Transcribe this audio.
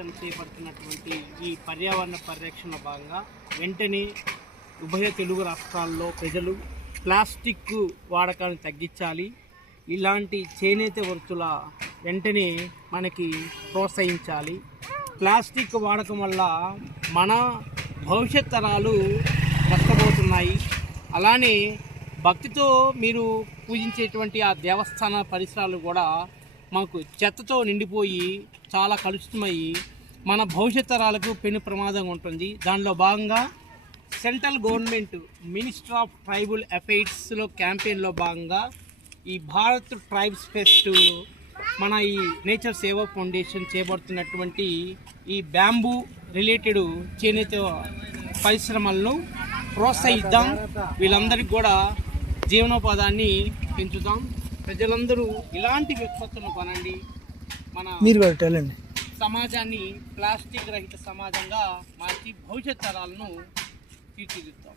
Foundation చేపడుతున్నటువంటి ఈ పర్యావరణ పరిరక్షణ భాగంగా వెంటనే ఉభయ తెలుగు రాష్ట్రాల్లో ప్రజలు ప్లాస్టిక్ వాడకాన్ని తగ్గించాలి. ఇలాంటి చేనేత వృత్తుల వెంటనే మనకి ప్రోత్సహించాలి. ప్లాస్టిక్ వాడకం వల్ల మన భవిష్యత్ తరాలు నష్టపోతున్నాయి. అలానే భక్తితో మీరు పూజించేటువంటి ఆ దేవస్థాన పరిసరాలు కూడా మాకు చెత్తతో నిండిపోయి చాలా కలుషితమయ్యి మన భవిష్యత్ తరాలకు పెను ప్రమాదం ఉంటుంది. దానిలో భాగంగా central government minister of tribal అఫైర్స్లో క్యాంపెయిన్లో భాగంగా ఈ భారత్ ట్రైబ్స్ ఫెస్ట్ మన ఈ నేచర్ సేవా ఫౌండేషన్ చేపడుతున్నటువంటి ఈ బ్యాంబూ రిలేటెడ్ చేనేత పరిశ్రమలను ప్రోత్సహిద్దాం. వీళ్ళందరికీ కూడా జీవనోపాధాన్ని పెంచుదాం. ప్రజలందరూ ఇలాంటి ఉత్పత్తులను కొనండి. మన సమాజాన్ని ప్లాస్టిక్ రహిత సమాజంగా మార్చి భవిష్యత్ తరాలను తీర్చిదిద్దాం.